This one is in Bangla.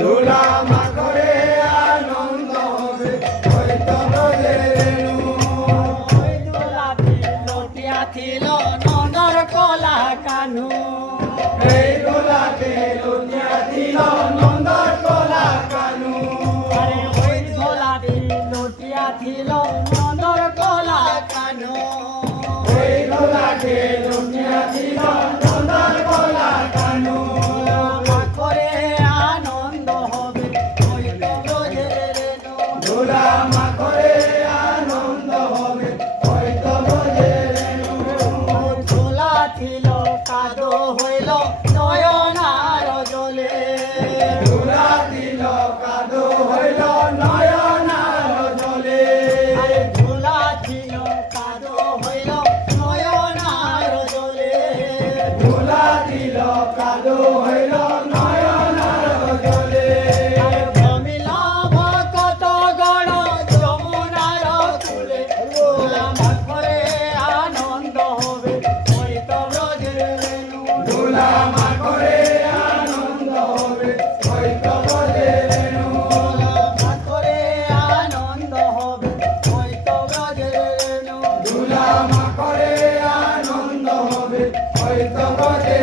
দোলা মাখরে আনন্দ হবে হইত ব্রজে রেণু। ওই দোলাটি লটিয়া ছিল নন্দর কলা কানু। এই দোলাতে লুটিয়া ছিল নন্দর কলা কানু। আরে ওই দোলাটি লটিয়া ছিল নন্দর কলা কানু। এই দোলাতে লুটিয়া ছিল নন্দর কলা কানু। মাখরে আনন্দ হবে হইত ব্রজে রেণু। দোলা মাখরে আনন্দ হবে হইত ব্রজে রেণু। দোলা ছিল কাদো হইল নয়নার জলে। দোলা দিল কাদো হইল নয়নার জলে। আরে দোলা ছিল কাদো হইল নয়নার জলে। দোলা দিল কাদো হইল নয়নার জলে। আরে ভ্রমিলা ভকত গণ যমুনার কূলে। দোলা মাখরে আনন্দ হবে হইত ব্রজের রেণু। দোলা মাখরে আনন্দ হবে হইত ব্রজে রেণু। দোলা মাখরে আনন্দ হবে হইত ব্রজের রেণু। দোলা মাখরে আনন্দ হবে হইত ব্রজে